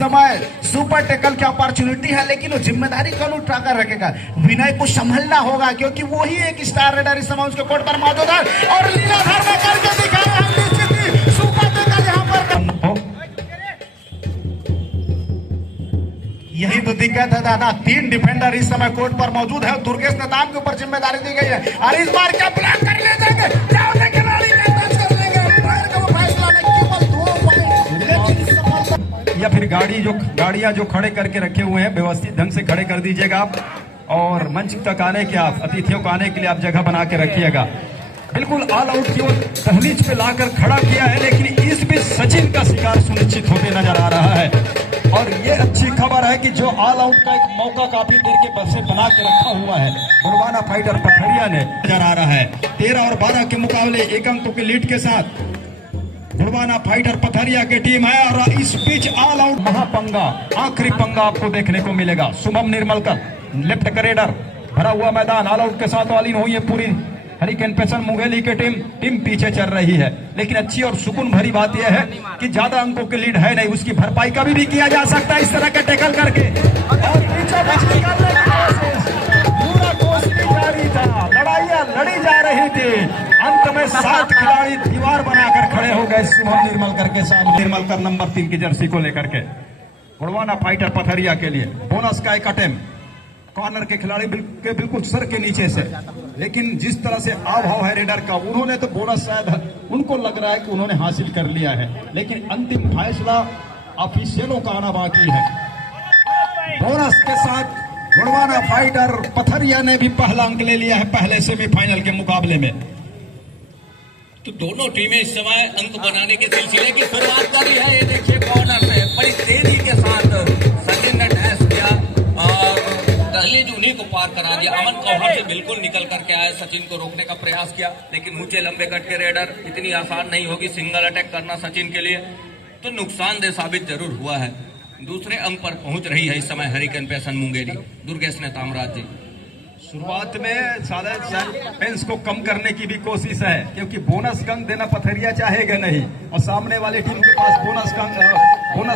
समय super tackle की opportunity है, लेकिन वो जिम्मेदारी कौन उठा कर रखेगा? विनय को संभलना होगा, क्योंकि वही एक स्टार रेडर इस समय उसके कोर्ट पर मौजूद है और लीलाधर में करके दिखाया है सुपर टैकल यहाँ पर। यही तो दिक्कत है दादा, 3 डिफेंडर इस समय कोर्ट पर मौजूद है। दुर्गेश नेताम के ऊपर जिम्मेदारी दी गई है और इस बार क्या प्लान कर ले जाएंगे, या फिर गाड़ियां जो खड़े करके रखे हुए हैं व्यवस्थित ढंग से खड़े कर दीजिएगा आप, और मंच तक आने के आप अतिथियों को आने के लिए आप जगह बना के रखिएगा। बिल्कुल ऑल आउट की ओर दहलीज पे लाकर खड़ा किया है, लेकिन इस बीच सचिन का शिकार सुनिश्चित होते नजर आ रहा है। और ये अच्छी खबर है कि जो ऑल आउट का एक मौका काफी देर के बस से बना के रखा हुआ है गुड़वाना फाइटर पथरिया ने नजर आ रहा है। 13 और 12 के मुकाबले 1 अंकों के लीड के साथ गुड़वाना फाइटर पथरिया की टीम है। और इस बीच ऑल आउट महापंगा, आखिरी पंगा आपको देखने को मिलेगा। शुभम निर्मलकर लेफ्ट करेडर, भरा हुआ मैदान, ऑल आउट के साथ ऑल इन हुई है पूरी हरिकेन पेशन मुंगेली की टीम पीछे चल रही है। लेकिन अच्छी और सुकून भरी बात यह है कि ज्यादा अंकों की लीड है नहीं, उसकी भरपाई कभी भी किया जा सकता है इस तरह का टैकल करके। और पूरा कोशिश जारी था, लड़ाइयां लड़ी जा रही थी, अंत में 7 खिलाड़ी दीवार बनाकर खड़े हो गए शुभम निर्मलकर के सामने। निर्मलकर नंबर 3 की जर्सी को लेकर के गुड़वाना फाइटर पथरिया के लिए बोनस का एक अटेम्प्ट कॉर्नर के खिलाड़ी के बिल्कुल सर के नीचे से, लेकिन जिस तरह से आभाव है रेडर का, उन्होंने तो बोनस शायद उनको लग रहा है कि उन्होंने हासिल कर लिया है, लेकिन अंतिम फैसला ऑफिशियलों का आना बाकी है। बोनस के साथ गुड़वाना फाइटर पथरिया ने भी पहला अंक ले लिया है पहले सेमीफाइनल के मुकाबले में। तो दोनों टीमें इस समय अंक बनाने के सिलसिले की शुरुआत करी है। ये देखिए कॉर्नर से बड़ी तेजी के साथ सचिन ने डैश किया और दहलीज उन्हीं को पार करा दिया। अमन कौहर से बिल्कुल निकल करके आए, सचिन को रोकने का प्रयास किया, लेकिन ऊंचे लंबे कट के रेडर इतनी आसान नहीं होगी सिंगल अटैक करना सचिन के लिए, तो नुकसानदेह साबित जरूर हुआ है। दूसरे अंक पर पहुंच रही है इस समय हरिकेन पेशन मुंगेली। दुर्गेश नेतामराज जी, शुरुआत में सस्पेंस को कम करने की भी कोशिश है, क्योंकि बोनस का अंक देना पथरिया चाहेगा नहीं, और सामने वाली टीम के पास बोनस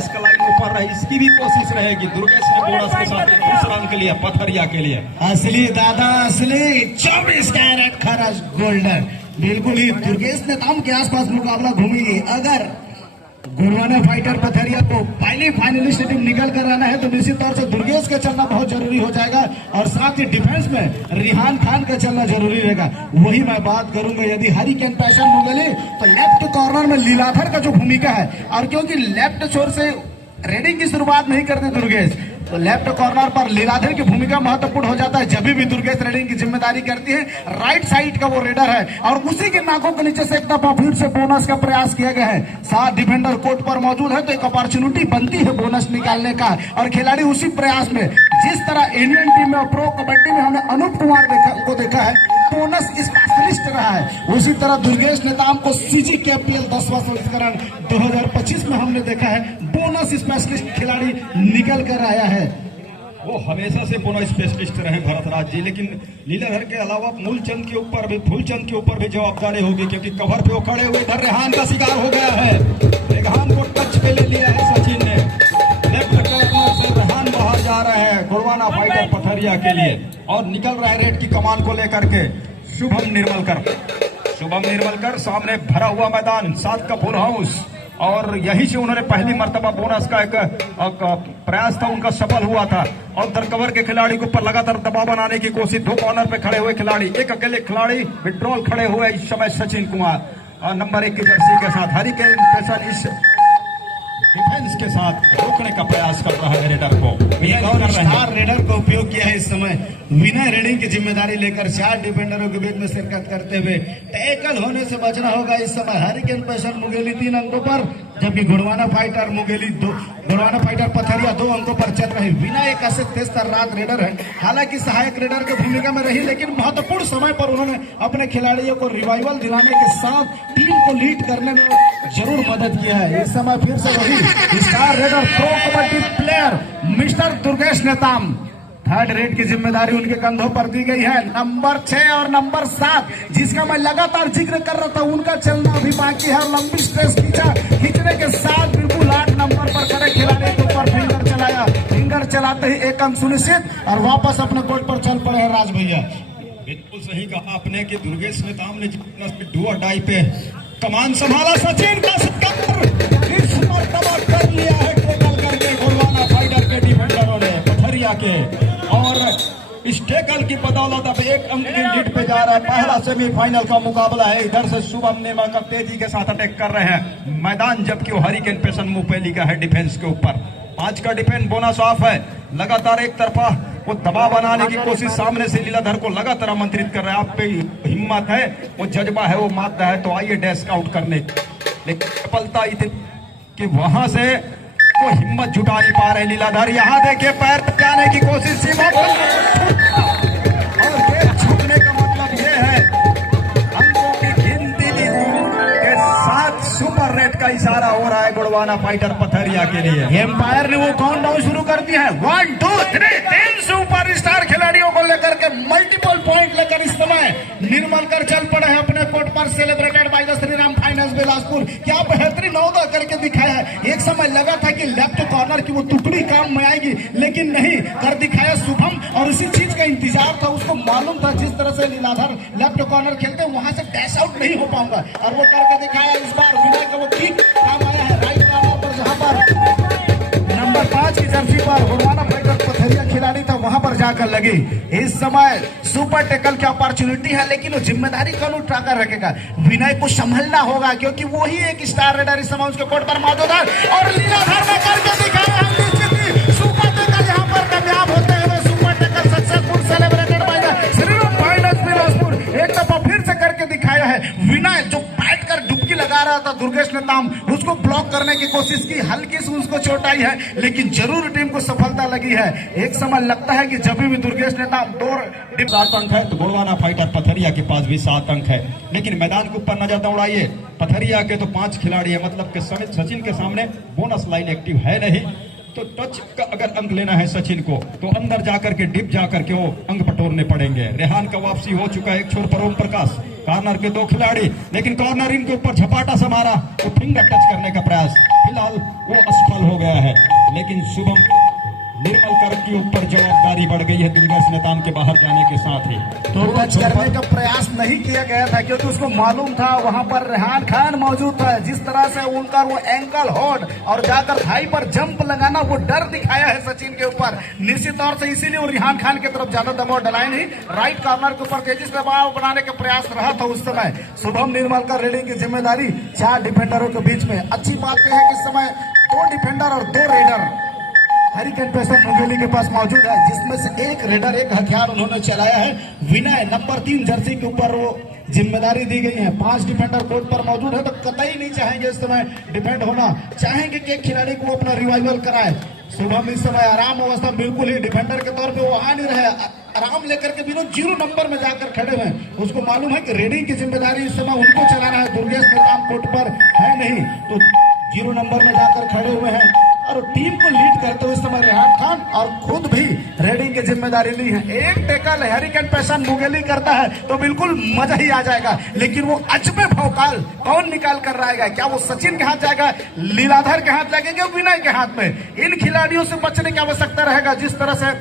का लाइन ऊपर रही, इसकी भी कोशिश रहेगी। दुर्गेश ने बोनस के साथ दूसरा अंक लिया पथरिया के लिए। असली दादा असली 24 कैरेट खरस गोल्डन, बिल्कुल ही दुर्गेश नेताम के आसपास मुकाबला घूमेगी। अगर गुड़वाना फाइटर पथरिया को पहले फाइनलिस्ट टीम निकल कर आना है तो निश्चित तौर से दुर्गेश का चलना बहुत जरूरी हो जाएगा, और साथ ही डिफेंस में रिहान खान का चलना जरूरी रहेगा। वही मैं बात करूंगा, यदि हरिकेन पेशन मुंगेली तो लेफ्ट कॉर्नर में लीलाधर का जो भूमिका है, और क्योंकि लेफ्ट छोर से रेडिंग की शुरुआत नहीं करते दुर्गेश, तो लेफ्ट कॉर्नर पर लीलाधर की भूमिका महत्वपूर्ण हो जाता है। जब भी दुर्गेश रेडिंग की जिम्मेदारी करती है, राइट साइड का वो रेडर है, और उसी के नाकों के नीचे से एक दफा फिर से बोनस का प्रयास किया गया है। 7 डिफेंडर कोर्ट पर मौजूद है, तो एक अपॉर्चुनिटी बनती है बोनस निकालने का, और खिलाड़ी उसी प्रयास में, जिस तरह इंडियन टीम में प्रो कबड्डी में हमने अनूप कुमार को देखा है, बोनस स्पेशलिस्ट रहा है, उसी तरह दुर्गेश नेताम को सीजी केपीएल 10वां संस्करण 2025 में हमने देखा है बोनस स्पेशलिस्ट खिलाड़ी निकल कर आया है। वो हमेशा से बोनस स्पेशलिस्ट रहे भरतराज जी, लेकिन लीलाधर के अलावा मूलचंद के ऊपर भी, फूलचंद के ऊपर भी जवाबदारी होगी, क्योंकि कवर पे वो खड़े हुए इधर रेहान का शिकार हो गया है। रेहान को टच पे ले लिया है सचिन ने, लेफ्ट कॉर्नर से रेहान बाहर जा रहे हैं गुड़वाना फाइटर पथरिया के लिए, और निकल रहे रेड की कमान को लेकर के शुभम निर्मलकर सामने भरा हुआ मैदान, 7 का फुल हाउस, और यही से उन्होंने पहली मर्तबा बोनस का एक प्रयास था उनका सफल हुआ था। और दरकवर के खिलाड़ी के ऊपर लगातार दबाव बनाने की कोशिश, 2 कॉर्नर पे खड़े हुए खिलाड़ी, एक अकेले खिलाड़ी विड्रॉल खड़े हुए इस समय सचिन कुमार नंबर 1 की जर्सी के साथ हरिकेन पेशन इस डिफेंस के साथ रोकने का प्रयास कर रहा है रेडर को। स्टार रेडर का उपयोग किया है इस समय, विनय रेडिंग की जिम्मेदारी लेकर 4 डिफेंडरों के बीच में शिरकत करते हुए टैकल होने से बचना होगा इस समय। हरिकेन पेशन मुंगेली 3 अंकों पर, जबकि गुड़वाना फाइटर पथरिया 2 अंकों पर चल रहे। विनय एक ऐसे तेज तर्रार रेडर है, हालांकि सहायक रेडर की भूमिका में रही, लेकिन महत्वपूर्ण समय पर उन्होंने अपने खिलाड़ियों को रिवाइवल दिलाने के साथ टीम को लीड करने में जरूर मदद किया है। इस समय फिर से वही star raider pro kabaddi player mister Durgesh Netam, 3rd red की जिम्मेदारी उनके कंधों पर दी गई है। नंबर 6 और नंबर 7 जिसका मैं लगातार जिक्र कर रहा था, उनका चलना अभी बाकी है। लंबी स्ट्रेस खींचने के साथ बिल्कुल 8 नंबर पर खड़े खिलाड़ी के ऊपर होते ही एक अंक सुनिश्चित और वापस अपने कोर्ट पर चल पड़े हैं राज भैया। बिल्कुल सही कहा आपने कि दुर्गेश नेताम ने जितना डू और डाई पे कमान संभाला, सचिन का स्कोर इस मर्तबा कर लिया है टैकल करके गोलवाना फाइटर के डिफेंडरों ने पथरिया के, और इस टैकल की बदौलत अब एक अंक की लीड पे जा रहा है। पहला सेमीफाइनल का मुकाबला है। इधर से शुभम नेमाकर तेजी के साथ अटैक कर रहे हैं मैदान, जबकि वो हरिकेन पेशन मुपेली का है डिफेंस के ऊपर। 5 का डिफेंस बोनस ऑफ है। लगातार एक तरफा वो दबाव बनाने की कोशिश सामने से लीलाधर को लगातार आमंत्रित कर रहे हैं। आप पे हिम्मत है, वो जज्बा है, वो मादा है, तो आइए डैश आउट करने। लेकिन सफलता इतनी कि वहां से वो हिम्मत जुटा नहीं पा रहे लीलाधर। यहाँ देखिए पैर जाने की कोशिश, सीमा पर और गेंद छूटने का मतलब ये है अंकों की गिनती के साथ सुपर रेट का इशारा हो रहा है गोड़वाना फाइटर पथरिया के लिए। एम्पायर ने वो काउंटडाउन शुरू कर दिया है। 1 2 3 3 सुपर स्टार खिलाड़ियों को लेकर के मल्टीपल पॉइंट लेकर इस समय निर्मल कर चल पड़े हैं अपने कोर्ट पर। Celebrated by the Shri Ram finance Bilaspur. क्या बेहतरीन औदा करके दिखाया है। एक समय लगा था कि लेफ्ट कॉर्नर की वो टुकड़ी काम में आएगी, लेकिन नहीं कर दिखाया शुभम, और उसी चीज का इंतजार था। उसको मालूम था जिस तरह से लीलाधर लेफ्ट कॉर्नर खेलते वहां से डैश आउट नहीं हो पाऊंगा, और वो करके दिखाया। इस बार विनय का वो किक काम आया है राइट कॉर्नर पर, जहां पर नंबर 5 की जर्सी पर गोड़वाना फाइटर पथरिया खिलाड़ी था, वहां पर जाकर लगी। इस समय सुपर टैकल की अपॉर्चुनिटी है, लेकिन वो जिम्मेदारी कौन उठाकर रखेगा। विनय को संभलना होगा, क्योंकि वही एक स्टार रेडर इस समय उसके कोर्ट पर मौजूद है, और लीलाधर ने करके दिखाया है निश्चित सुपर टैकल यहाँ पर कामयाब होते हैं। Super tackle successful celebrated by the Shri Ram finance Bilaspur. एक दफा फिर से करके दिखाया है। विनय जो बैठ कर डुबकी लगा रहा था दुर्गेश नेताम, उसको ब्लॉक करने की कोशिश की, हल्की से उसको चोट आई है, लेकिन जरूर टीम को सफलता लगी है। एक समय लगता है कि जब भी दुर्गेश नेताम 7 अंक है, तो गोड़वाना फाइटर पथरिया के पास भी 7 अंक है। लेकिन मैदान के ऊपर नजर दौड़ाइए, पथरिया के तो 5 खिलाड़ी है, मतलब कि सचिन के सामने बोनस लाइन एक्टिव है नहीं। तो टच का अगर अंक लेना है सचिन को, तो अंदर जाकर के डिप जाकर के वो अंक बटोरने पड़ेंगे। रेहान का वापसी हो चुका है। एक छोर पर ओम प्रकाश, कॉर्नर के 2 खिलाड़ी, लेकिन कॉर्नर इनके ऊपर झपाटा सा मारा, तो फिंगर टच करने का प्रयास फिलहाल वो असफल हो गया है। लेकिन शुभम निर्मल कर के ऊपर जवाबदारी बढ़ गई है दुर्गेश नेताम के बाहर जाने के साथ ही। तो टच करने का प्रयास नहीं किया गया था, क्योंकि उसको मालूम था वहां पर रेहान खान मौजूद था। जिस तरह से उनका वो एंकल होल्ड और जाकर थाई पर जंप लगाना, वो डर दिखाया है सचिन के ऊपर निश्चित तौर से। इसीलिए वो रेहान खान की तरफ ज्यादा दबाव डलाए नहीं, राइट कॉर्नर के ऊपर तेजी से दबाव बनाने का प्रयास रहा था उस समय। शुभम निर्मल का रेडिंग की जिम्मेदारी 4 डिफेंडरों के बीच में। अच्छी बात यह है कि इस समय 2 डिफेंडर और 2 रेडर हरिकेन पेशन मुंगेली के पास मौजूद है, जिसमें से एक रेडर, एक हथियार उन्होंने चलाया है। विनय नंबर 3 जर्सी के ऊपर वो जिम्मेदारी दी गई है। 5 डिफेंडर कोर्ट पर मौजूद है, तो कतई नहीं चाहेंगे इस समय डिफेंड होना, चाहेंगे कि एक खिलाड़ी को अपना रिवाइवल कराए। शुभम इस समय आराम अवस्था बिल्कुल ही डिफेंडर के तौर पे वो आ नहीं रहे, आराम लेकर के बिना 0 नंबर में जाकर खड़े हुए। उसको मालूम है कि रेडिंग की जिम्मेदारी इस समय उनको चलाना है, दुर्गेश नेताम कोर्ट पर है नहीं, तो 0 नंबर में जाकर खड़े हुए हैं। और टीम को लीड करते हुए समय रेहान खान और खुद भी रेडिंग की जिम्मेदारी ली है। एक टैकल हरिकेन पेशन मुंगेली करता है तो बिल्कुल मजा ही आ जाएगा, लेकिन वो अजबे भौकाल कौन निकाल कर रहेगा। क्या वो सचिन के हाथ जाएगा, लीलाधर के हाथ लगेगा, विनय के हाथ में। इन खिलाड़ियों से बचने की आवश्यकता रहेगा, जिस तरह से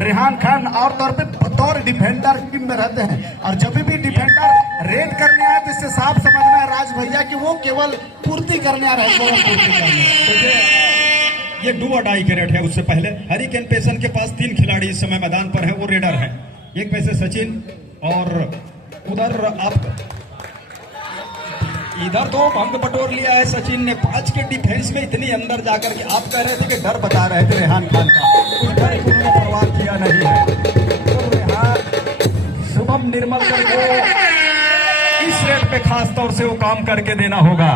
रेहान खान और तौर पे बतौर डिफेंडर टीम में रहते हैं, और जब भी डिफेंडर रेड करने आए तो इससे साफ समझना है राज भैया कि वो केवल पूर्ति करने आ रहे हैं। ये डू और डाई के रेट है। उससे पहले हरिकेन पेशन के पास 3 खिलाड़ी इस समय मैदान पर है, वो रेडर है। एक पैसे सचिन, और उधर आप इधर तो अंक बटोर लिया है सचिन ने। 5 के डिफेंस में इतनी अंदर जाकर के आप कह रहे थे कि डर बता रहे थे रेहान खान का, उस डर को उन्होंने परवाह किया नहीं है। तो रेहान शुभम निर्मल को इस रेट पे खास तौर से वो काम करके देना होगा।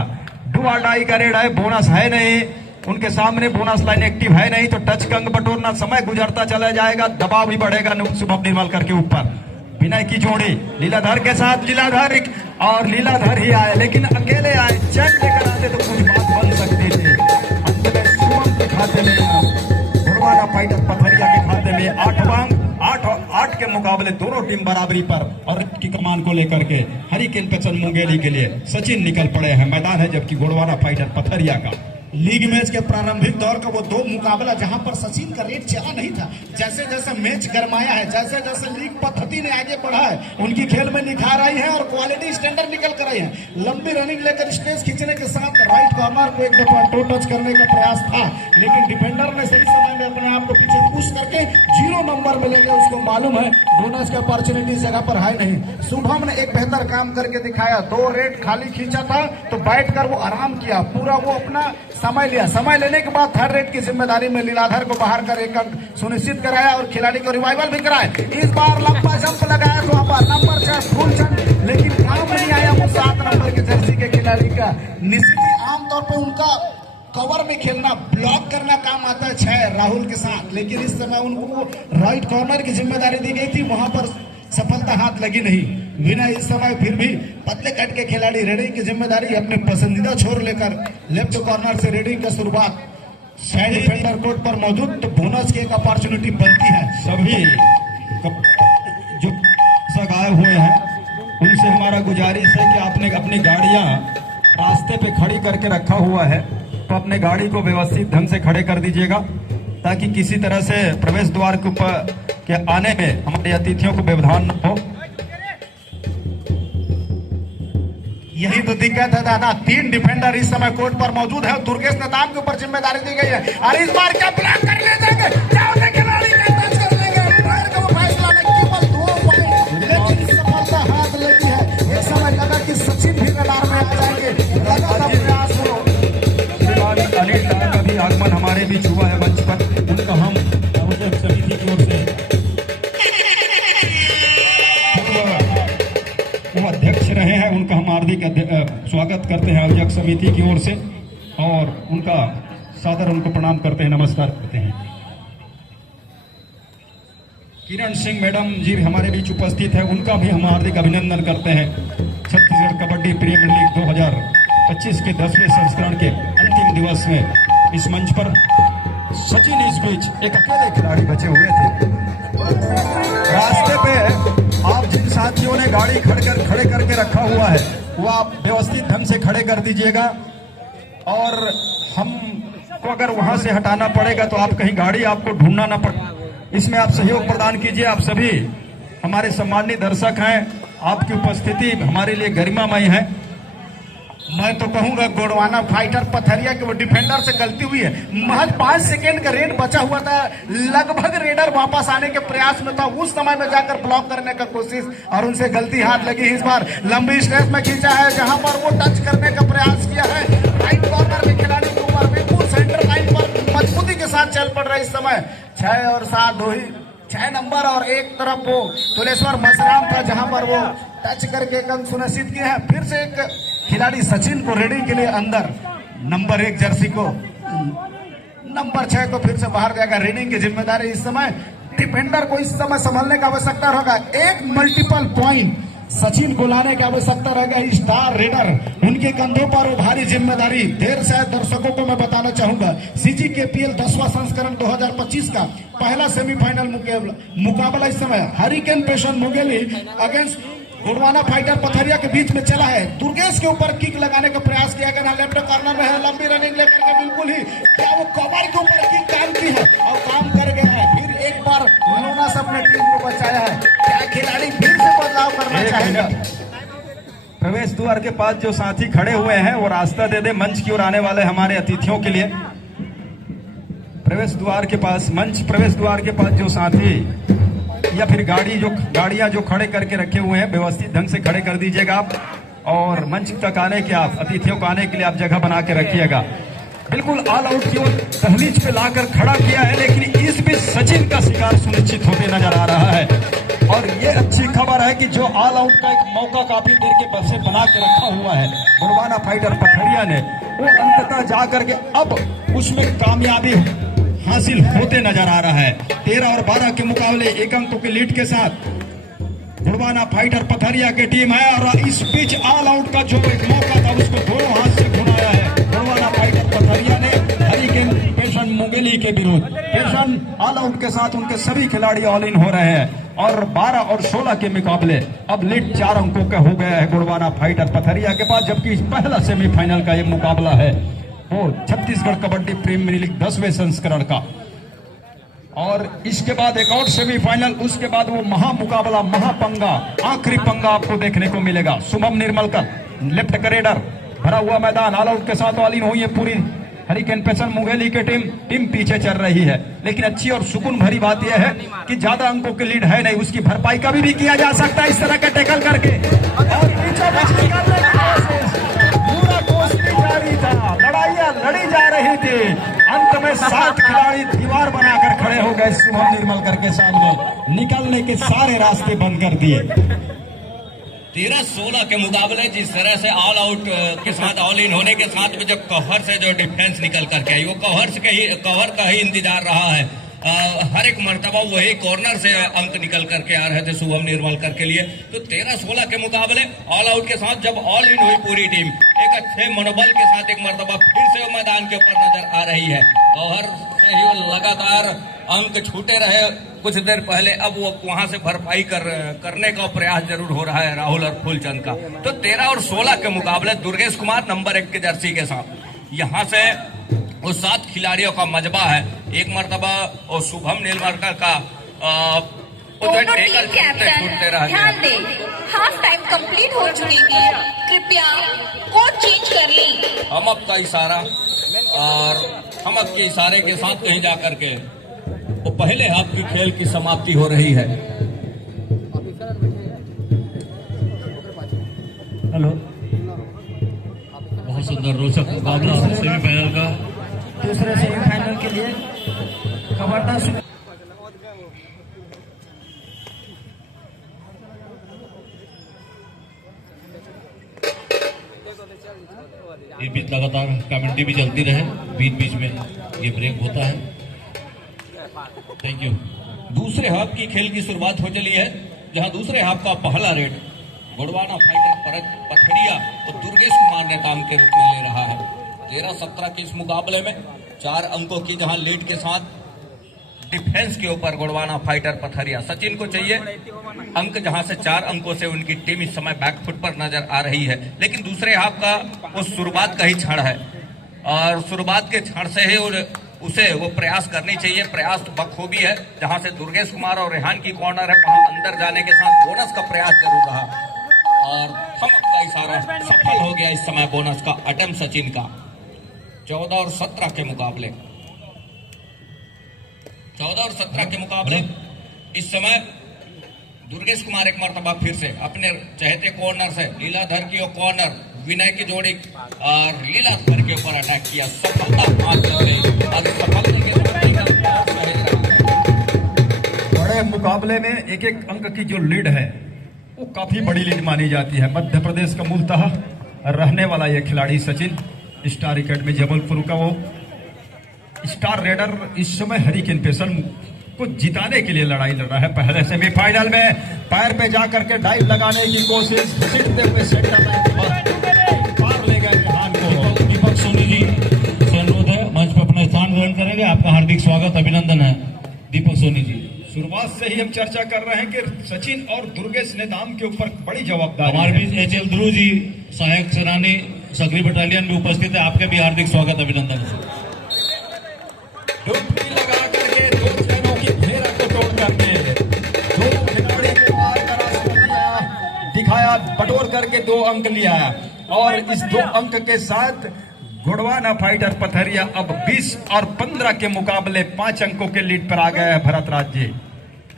डू और डाई का रेट है, बोनस है नहीं उनके सामने, बोनस लाइन एक्टिव है नहीं, तो टच का अंक बटोरना, समय गुजरता चला जाएगा, दबाव भी बढ़ेगा शुभम निर्मल करके ऊपर। विनय की जोड़ी लीलाधर के साथ, लीलाधर और लीलाधर ही आए, लेकिन अकेले आए। चेक लेकर आते तो कुछ बात बन सकती थी। अंत में शुभम के खाते में, गोड़वाना फाइटर पथरिया के खाते में 8 के मुकाबले दोनों टीम बराबरी पर, और की कमान को लेकर के हरिकेन पेशन मुंगेली के लिए सचिन निकल पड़े हैं। मैदान है जबकि गोड़वाना फाइटर पथरिया का। लीग मैच के प्रारंभिक दौर का वो दो मुकाबला जहां पर सचिन का रेट चला नहीं था, जैसे जैसे मैच गरमाया है, जैसे जैसे लीग पद्धति ने आगे बढ़ा है, उनकी खेल में निखार आई है और क्वालिटी स्टैंडर्ड निकल कर आई है। लंबी रनिंग लेकर स्टेज खींचने के साथ राइट कॉर्नर को एक दफा टो टच करने का प्रयास था, लेकिन डिफेंडर ने सही समय में अपने आप को पीछे पुश करके 0 नंबर में ले गए। उसको मालूम है बोनस की अपॉर्चुनिटी इस जगह पर है नहीं। शुभम ने एक बेहतर काम करके दिखाया, 2 रेड खाली खींचा था तो बैठ कर वो आराम किया, पूरा वो अपना समय लिया। समय लेने के बाद थर्ड रेड की जिम्मेदारी में लीलाधर को बाहर कर एक अंक सुनिश्चित कराया और खिलाड़ी को रिवाइवल भी कराया। इस बार लंबा जंप लगाया तो वहां पर नंबर 6 फूलचंद, लेकिन काम नहीं आया वो 7 नंबर के जर्सी के खिलाड़ी का। निश्चित ही आमतौर पर उनका कवर में खेलना, ब्लॉक करना काम आता है 6 राहुल के साथ, लेकिन इस समय उनको राइट कॉर्नर की जिम्मेदारी दी गई थी, वहां पर सफलता हाथ लगी नहीं। विनय इस समय फिर भी पतले कट के खिलाड़ी रेडिंग की जिम्मेदारी अपने पसंदीदा छोर लेकर लेफ्ट कॉर्नर से रेडिंग का शुरुआत, साइड डिफेंडर कोर्ट पर मौजूद, तो बोनस की एक अपॉर्चुनिटी बनती है। सभी जो गायब हुए हैं उनसे हमारा गुजारिश है कि आपने अपनी गाड़ियां रास्ते पे खड़ी करके रखा हुआ है तो अपने गाड़ी को व्यवस्थित ढंग से खड़े कर दीजिएगा, ताकि किसी तरह से प्रवेश द्वार के ऊपर के आने में हमारे अतिथियों को व्यवधान न हो। यही तो दिक्कत है दादा, 3 डिफेंडर इस समय कोर्ट पर मौजूद है। दुर्गेश नेताम के ऊपर जिम्मेदारी दी गई है और इस बार क्या ब्लॉक कर ले जाएंगे, जाओ खिलाड़ी का टच कर लेंगे, प्लेयर का वो फैसला नहीं, केवल 2 पॉइंट, लेकिन सफलता हाथ लगी है। ये समझ लगा कि सचिन भी मैदान में आ जाएंगे, लगातार प्रयास हो। अनिल डार का भी आगमन हमारे बीच हुआ है मंच पर, उनका हम आयोजक समिति की ओर से वो अध्यक्ष रहे हैं, उनका हम हार्दिक स्वागत करते हैं आयोजक समिति की ओर से और उनका सादर उनको प्रणाम करते हैं, नमस्कार करते हैं। किरण सिंह मैडम जी हमारे बीच उपस्थित है, उनका भी हम हार्दिक अभिनंदन करते हैं। छत्तीसगढ़ कबड्डी प्रीमियर लीग 2025 के 10वें संस्करण के अंतिम दिवस में इस मंच पर सचिन इस बीच एक अकेले खिलाड़ी बचे हुए थे। रास्ते पे आप जिन साथियों ने गाड़ी खड़े करके रखा हुआ है वो आप व्यवस्थित ढंग से खड़े कर दीजिएगा, और हमको अगर वहां से हटाना पड़ेगा तो आप कहीं गाड़ी आपको ढूंढना ना पड़े, इसमें आप सहयोग प्रदान कीजिए। आप सभी हमारे सम्मानित दर्शक हैं, आपकी उपस्थिति हमारे लिए गरिमामय है। मैं तो कहूंगा गोडवाना फाइटर पथरिया के वो डिफेंडर से गलती हुई है, महज 5 सेकेंड का रेड बचा हुआ था, लगभग रेडर वापस आने के प्रयास में था, उस समय में जाकर ब्लॉक करने का कोशिश और उनसे गलती हाथ लगी। इस बार लंबी स्ट्रेच में खींचा है जहां पर वो टच करने का प्रयास किया है, राइट कॉर्नर में खिलाड़ी के ऊपर बिल्कुल सेंटर लाइन पर मजबूती के साथ चल पड़ रहा है। इस समय 6 और 7 दो ही 6 नंबर और एक तरफ वो तुलेश्वर मसराम था जहां पर वो टच करके एक अंक सुनिश्चित किए हैं। फिर से एक खिलाड़ी सचिन को रेडिंग के लिए अंदर, नंबर 1 जर्सी को, नंबर 6 को फिर से बाहर जाएगा। रेडिंग की जिम्मेदारी इस समय डिफेंडर को इस समय संभलने का आवश्यकता होगा। एक मल्टीपल पॉइंट सचिन को लाने की आवश्यकता रहेगा। स्टार रेडर उनके कंधों पर वो भारी जिम्मेदारी। देर से दर्शकों को मैं बताना चाहूंगा, सीजी केपीएल 10वां संस्करण 2025 का पहला सेमीफाइनल मुकाबला इस समय हरिकेन पेशन मुगेली अगेंस्ट गोडवाना फाइटर पथरिया के बीच में चला है। दुर्गेश के ऊपर किक लगाने का प्रयास किया गया, लेफ्ट कॉर्नर में है, लंबी रनिंग लेकर के बिल्कुल ही क्या वो कवर के ऊपर किक काम की है और काम कर गया है। फिर एक बार लोना से अपने टीम को बचाया है। क्या खिलाड़ी फिर से बदलाव करना चाहेगा? प्रवेश द्वार के पास जो साथी खड़े हुए हैं वो रास्ता दे दे मंच की ओर आने वाले हमारे अतिथियों के लिए। प्रवेश द्वार के पास, मंच प्रवेश द्वार के पास जो साथी या फिर गाड़ियां जो खड़े करके रखे हुए हैं व्यवस्थित ढंग से खड़े कर दीजिएगा आप, और मंच तक आने के आप अतिथियों को आने के लिए आप जगह बना के रखिएगा। बिल्कुल ऑल आउट की ओर दहलीज पे लाकर खड़ा किया है, लेकिन इस बीच सचिन का शिकार सुनिश्चित होते नजर आ रहा है। और ये अच्छी खबर है कि जो ऑल आउट का एक मौका काफी देर के बसे बना के रखा हुआ है गोडवाना फाइटर पथरिया ने, वो अंततः जाकर के अब उसमें कामयाबी हासिल होते नजर आ रहा है। 13 और 12 के मुकाबले 1 अंकों के लीड के साथ गोडवाना फाइटर पथरिया की टीम है, और इस बीच ऑल आउट का जो एक मौका था उसको दोनों हाथ से घुमाया है गोडवाना फाइटर पथरिया ने हरिकेन पेशन मुंगेली के विरुद्ध। पेशन ऑल आउट के साथ उनके सभी खिलाड़ी ऑल इन हो रहे हैं, और 12 और 16 के मुकाबले अब लीड 4 अंकों का हो गया है गोडवाना फाइटर पथरिया के पास, जबकि पहला सेमीफाइनल का ये मुकाबला है। वो छत्तीसगढ़ कबड्डी प्रीमियर लीग 10वें संस्करण का। और इसके बाद एक और सेमीफाइनल, उसके बाद वो महामुकाबला, महापंगा, आखिरी पंगा आपको देखने को मिलेगा। शुभम निर्मल का लेफ्ट करेडर, भरा हुआ मैदान, ऑल आउट के साथ ऑल इन हुई है पूरी हरिकेन पेशन मुंगेली की टीम पीछे चल रही है। लेकिन अच्छी और सुकून भरी बात यह है कि ज्यादा अंकों की लीड है नहीं, उसकी भरपाई कभी भी किया जा सकता है इस तरह का टैकल करके। और पीछे निकालने की कोशिश, पूरा कोशिश जारी था, लड़ाइयां लड़ी जा रही थी। अंत में 7 खिलाड़ी दीवार बनाकर खड़े हो गए शुभम निर्मलकर के सामने, निकलने के सारे रास्ते बंद कर दिए। 13-16 के मुकाबले जिस तरह से ऑल आउट के साथ ऑल इन होने के साथ में जब कवर से जो डिफेंस निकल करके आई, वो कवर का ही इंतजार रहा है। हर एक मर्तबा वही कॉर्नर से अंक निकल करके आ रहे थे शुभम निर्मलकर के लिए। तो 13-16 के मुकाबले ऑल आउट के साथ जब ऑल इन हुई पूरी टीम, एक अच्छे मनोबल के साथ एक मर्तबा फिर से मैदान के ऊपर नजर आ रही है। कवर से ही लगातार अंक छूटे रहे कुछ देर पहले, अब वो वहां से भरपाई करने का प्रयास जरूर हो रहा है राहुल और फूलचंद का। तो 13 और 16 के मुकाबले दुर्गेश कुमार नंबर 1 के जर्सी के साथ यहाँ से वो 7 खिलाड़ियों का मजबा है। एक मर्तबा और शुभम निर्मलकर का दोनों टीम कैप्टन ध्यान दें, हाफ टाइम कंप्लीट हो चुकी है, कृपया कोड चेंज कर लें। हमअप का इशारा और हमअप के इशारे के साथ कहीं जाकर के वो पहले हाफ की खेल की समाप्ति हो रही है। हेलो, बहुत सुंदर रोचक मुकाबला सेमीफाइनल का। दूसरे सेमीफाइनल के लिए खबरदार ये बीच लगातार कमेंट्री भी चलती रहे, बीच बीच में ये ब्रेक होता है। Thank you. दूसरे हाफ की खेल की शुरुआत हो चली है, जहां दूसरे हाफ का पहला रेड गोडवाना फाइटर पथरिया और दुर्गेश कुमार ने काम के रूप में ले रहा है। 13-17 के इस मुकाबले में 4 अंकों की जहां लीड के साथ डिफेंस के ऊपर गोडवाना फाइटर पथरिया। सचिन को चाहिए अंक, जहां से 4 अंकों से उनकी टीम इस समय बैकफुट पर नजर आ रही है। लेकिन दूसरे हाफ का वो शुरुआत का ही क्षण है और शुरुआत के क्षण से ही उसे वो प्रयास करनी चाहिए। प्रयास तो बखूबी है, जहां से दुर्गेश कुमार और रेहान की कॉर्नर है, वहां अंदर जाने के साथ बोनस का प्रयास जरूर रहा और हम का इशारा सफल हो गया। इस समय बोनस का अटेम्प्ट सचिन का। 14 और 17 के मुकाबले इस समय दुर्गेश कुमार एक मर्तबा फिर से अपने चहेते कॉर्नर से लीलाधर की वो कॉर्नर विनय की जोड़ी और लीलाधर के ऊपर अटैक किया, सफलता हाथ लग गई और सफलता के बड़े मुकाबले में एक अंक की जो लीड है वो काफी बड़ी लीड मानी जाती है। मध्य प्रदेश का मूलतः रहने वाला यह खिलाड़ी सचिन, स्टार एकेडमी जबलपुर का वो स्टार रेडर, इस समय हरिकेन पेशन को जिताने के लिए लड़ाई लड़ रहा है। पहले सेमीफाइनल में पैर पे जाकर के डाइव लगाने की कोशिश, घसीटते हुए सेंटर में पार ले गए जहान को। दीपक सोनी जी से अनुरोध है मंच पर अपना स्थान ग्रहण करेंगे। आपका हार्दिक स्वागत, अभिनंदन है दीपक सोनी जी। शुरुआत से ही हम चर्चा कर रहे हैं कि सचिन और दुर्गेश ने नाम के ऊपर बड़ी जवाबदारी। हमारे बीच HL ध्रुव जी सहायक सेनानी सक्रिय बटालियन में उपस्थित है, आपके भी हार्दिक स्वागत, अभिनंदन है। डुबकी लगा करके 2 ट्रेनों की घेरा को तोड़ करके 2 खिलाड़ी को पार का रास्ता दिया, दिखाया, बटोर करके 2 अंक लिया और इस 2 अंक के साथ गोडवाना फाइटर पथरिया अब 20 और 15 के मुकाबले 5 अंकों के लीड पर आ गए हैं। भरतराज जी,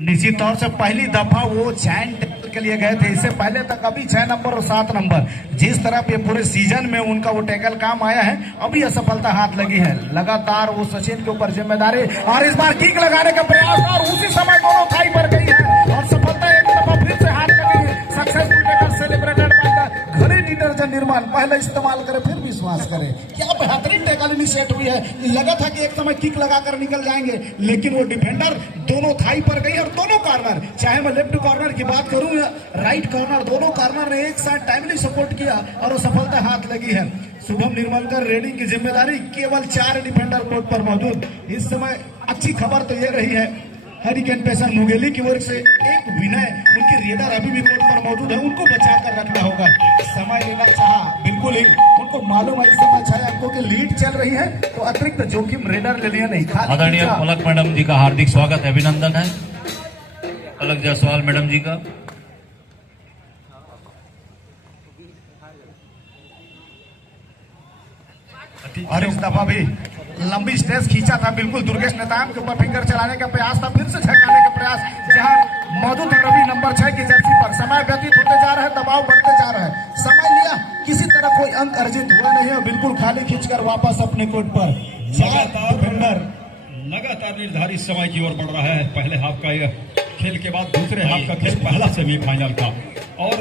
निश्चित तौर से पहली दफा वो चैन के लिए गए थे, इससे पहले तक अभी 6 नंबर और 7 नंबर जिस तरह ये पूरे सीजन में उनका वो टैकल काम आया है, अभी असफलता हाथ लगी है। लगातार वो सचिन के ऊपर जिम्मेदारी और इस बार किक लगाने का प्रयास और उसी समय दोनों थाई पर गई है और सफलता एक दफा फिर से हाथ लगी है। Successful tackle celebrated by the घड़ी डिटर्जेंट निर्माण। पहले इस्तेमाल करे फिर विश्वास करे। क्या बेहतरीन टैकल इनिशिएट हुई है। लगा था कि एक समय किक लगाकर निकल जाएंगे, लेकिन वो डिफेंडर दोनों थाई पर गई और दोनों कॉर्नर, चाहे मैं लेफ्ट कॉर्नर की बात करूं या राइट कॉर्नर, दोनों कॉर्नर ने एक साथ टाइमली सपोर्ट किया और वो सफलता हाथ लगी है। शुभम निर्मलकर रेडिंग की जिम्मेदारी केवल 4 डिफेंडर कोर्ट पर मौजूद। इस समय अच्छी खबर तो ये रही है हरिकेन पेशन मुंगेली की ओर से एक विनय, उनकी रेडर अभी भी कोर्ट पर मौजूद है, उनको बचाकर रखना होगा। समय लेना चाहा बिल्कुल ही उनको मालूम है इस समय 6 अंकों की लीड चल रही है, तो अतिरिक्त जोखिम रेडर ले लिया नहीं। आदरणीय पलक मैडम जी का हार्दिक स्वागत है, अभिनंदन है पलक जायसवाल मैडम जी का। और इस दफा भी लंबी स्टेज खींचा था, बिल्कुल दुर्गेश नेताम के ऊपर फिंगर चलाने का प्रयास था, फिर से झटकाने का प्रयास, जहां मौजूद है रवि नंबर 6 की जर्सी पर। समय व्यतीत होते जा रहा है, दबाव बढ़ते जा रहा है, समय लिया, किसी तरह कोई अंक अर्जित हुआ नहीं है, बिल्कुल खाली खींचकर वापस अपने कोर्ट पर लगातार निर्धारित समय की ओर बढ़ रहा है। पहले हाफ का यह खेल के बाद दूसरे हाफ का खेल पहला सेमीफाइनल का, और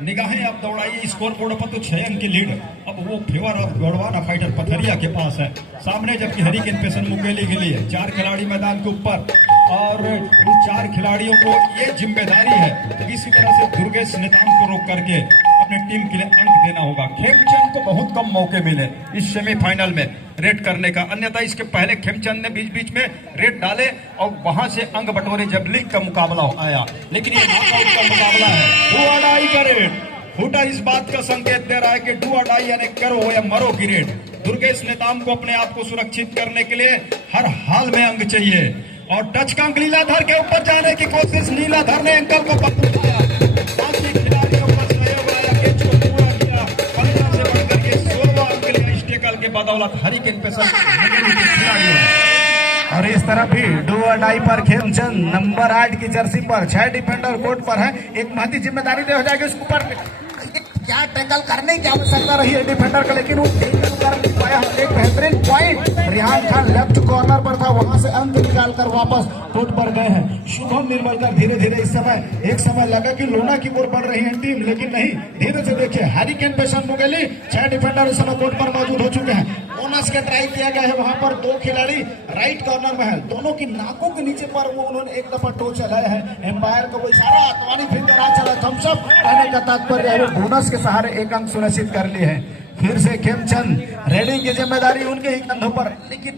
निगाहें आप दौड़ाइए स्कोर बोर्ड पर तो 6 अंक की लीड अब वो favour of Gondwana fighter Pathariya के पास है सामने, जबकि हरिकेन पेशन मुंगेली के लिए 4 खिलाड़ी मैदान के ऊपर, और उन 4 खिलाड़ियों को ये जिम्मेदारी है कि इसी तरह से दुर्गेश नेताम को रोक करके अपने टीम के लिए अंक देना होगा। खेमचंद को बहुत कम मौके मिले इस सेमीफाइनल में रेड करने का, अन्यथा इसके पहले खेमचंद ने बीच बीच में रेड डाले और वहां से अंक बटोरे जब लीग का मुकाबला आया, लेकिन ये नॉकआउट का मुकाबला है, डू और डाई का रेड। फूटा इस बात का संकेत दे रहा है कि डू और डाई यानी करो या मरो की रेड। दुर्गेश नेताम को अपने आप को सुरक्षित करने के लिए हर हाल में अंक चाहिए, और टच का अंक लीलाधर के ऊपर जाने की कोशिश, लीलाधर ने एंकल को पकड़ा, बाकी खिलाड़ियों पर सहयोग आया, कैच को पूरा किया, 15 से बढ़कर के 16 अंक लिया इस टेकल के बदौलत हरिकेन पेशर खिलाड़ियों ने। और इस तरफ भी डू और डाई पर खेमचंद नंबर 8 की जर्सी पर 6 डिफेंडर कोर्ट पर है, एक महती जिम्मेदारी दे हो जाएगी उसके ऊपर, क्या टैकल करने की आवश्यकता रही है डिफेंडर का, लेकिन वो कर नहीं पाया। एक बेहतरीन point Rihan Khan left corner पर था, वहां से अंक निकालकर वापस कोर्ट पर गए हैं। शुभम निर्मलकर धीरे धीरे इस समय, एक समय लगा कि लोना की ओर बढ़ रही है टीम, लेकिन नहीं, धीरे से देखिए हरिकेन पेशन मुंगेली 6 डिफेंडर इस समय कोर्ट पर मौजूद हो चुके हैं। बोनस का ट्राई किया गया है, वहां पर 2 खिलाड़ी राइट कॉर्नर में है, दोनों की नाकों के नीचे पर वो उन्होंने एक दफा टो चलाया है, एम्पायर का वो इशारा, आत्मानी फिंगर आ चला, थम्स अप कहने का तात्पर्य है वो बोनस के सहारे एक अंक सुनिश्चित कर लिए हैं। फिर से खेमचंद, रेडिंग की जिम्मेदारी उनके ही कंधों पर, लेकिन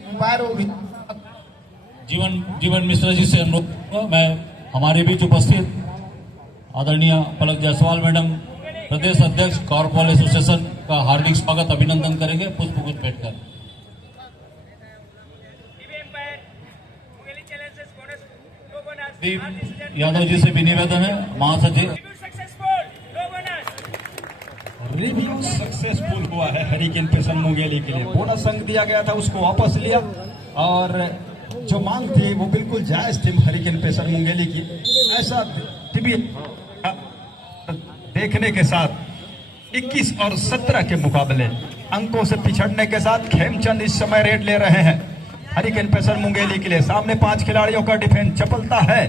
जीवन मिश्रा जी से अनुरोध, मैं हमारे बीच उपस्थित आदरणीय पलक जायसवाल मैडम प्रदेश अध्यक्ष कॉर्पोरेट एसोसिएशन का हार्दिक स्वागत अभिनंदन करेंगे पुष्पगुच्छ भेंटकर। यादव जी से भी निवेदन है, महासचिव। रिव्यू सक्सेसफुल हुआ है हरिकेन पेशन मुंगेली के लिए, बोनस अंक दिया गया था उसको वापस लिया, और जो मांग थी वो बिल्कुल जायज थी हरिकेन पेशन मुंगेली की। ऐसा टीवी देखने के साथ 21 और 17 के मुकाबले अंकों से पिछड़ने के साथ खेमचंद इस समय रेड ले रहे हैं हरिकेन पेशन मुंगेली के लिए। सामने 5 खिलाड़ियों का डिफेंस चपलता है,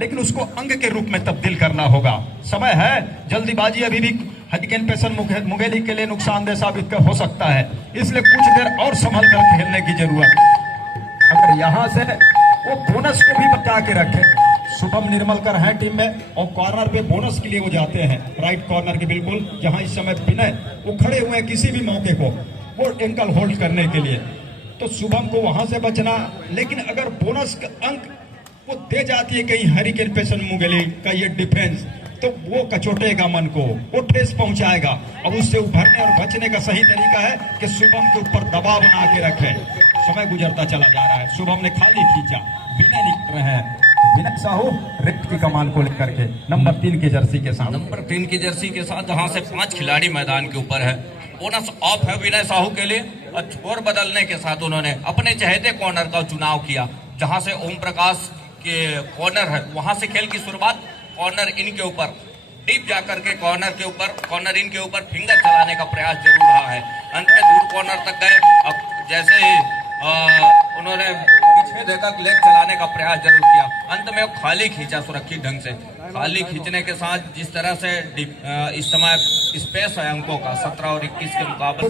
लेकिन उसको अंक के रूप में तब्दील करना होगा, समय है, जल्दीबाजी अभी भी हरिकेन पेशन मुंगेली के लिए नुकसानदेह साबित हो सकता है, इसलिए कुछ देर और संभल कर खेलने की जरूरत। अगर यहां से वो बोनस को भी बचा के रखे, शुभम निर्मलकर है टीम में, और कॉर्नर पे बोनस के लिए वो जाते हैं, राइट कॉर्नर के बिल्कुल, जहां इस समय विनय वो खड़े हुए हैं किसी भी मौके को वो एंकल होल्ड करने के लिए, तो शुभम को वहां से बचना। लेकिन अगर बोनस का अंक वो दे जाती है कहीं हरिकेन पेशन मुंगेली का ये डिफेंस, तो वो कचोटेगा मन को, वो ठेस पहुंचाएगा। अब उससे उभरने और बचने का सही तरीका है कि शुभम के ऊपर दबाव बना के रखे। समय गुजरता चला जा रहा है, शुभम ने खाली खींचा, विनय निकल रहे हैं, विनय साहू रेड की कमान को लेकर के नंबर 3 की जर्सी के साथ, नंबर 3 की जर्सी के साथ, जहां से 5 खिलाड़ी मैदान के ऊपर है। बोनस ऑफ है विनय साहू के लिए, और छोर बदलने के साथ उन्होंने अपने चहेते कॉर्नर का चुनाव किया, जहां से ओम प्रकाश के कॉर्नर है, वहां से खेल की शुरुआत, कॉर्नर इन के ऊपर डीप जाकर के कॉर्नर इन के ऊपर फिंगर चलाने का प्रयास जरूर रहा है, अंत में दूर कॉर्नर तक गए। अब जैसे ही उन्होंने पीछे देकर लेग चलाने का प्रयास जरूर किया, अंत में वो खाली खींचा सुरक्षित ढंग से। खाली खींचने के साथ जिस तरह से इस समय स्पेस है अंकों का 17 और 21 के मुकाबले,